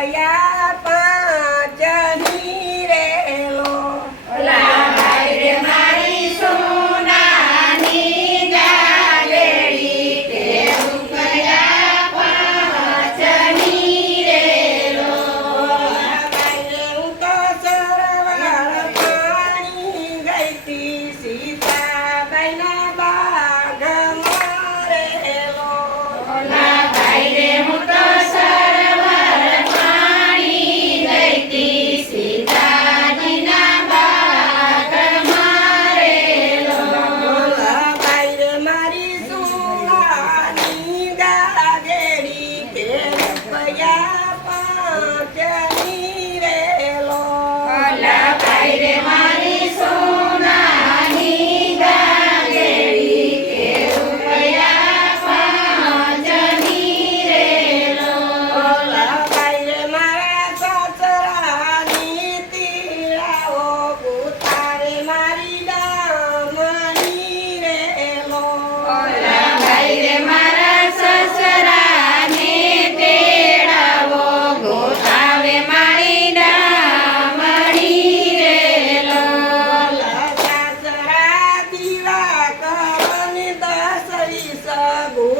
રૂપિયા 5 ની રેલો ઓલા ભાઈ રે મારી સોનાની જાગેડી કે રૂપિયા 5 ની રેલો હું તો સરવાળ પાણી ગઈતી સીતાબાઈના બાગમાં રેલો ઓલા ભાઈ રે હું તો સરવર પાણી ગઈતી સીતાજીના બાગમાં રેલો ભાઈ રે મારી સોનાની ગાગેડી કે રૂપિયા 5 ની રેલો ઓલા ભાઈ રે મારી સોનાની ગાગેડી કે રૂપિયા 5 ની રેલો ભાઈ રે મારા સસરાની તીરાઓ ગુતારે મારી દામની રેલો ઓલા ભાઈ રે મારા સસરાને તેડાવો ગોતાવે મારી ડામણી રેલો સાસરા દીવા કરને 10 20 ગુતારે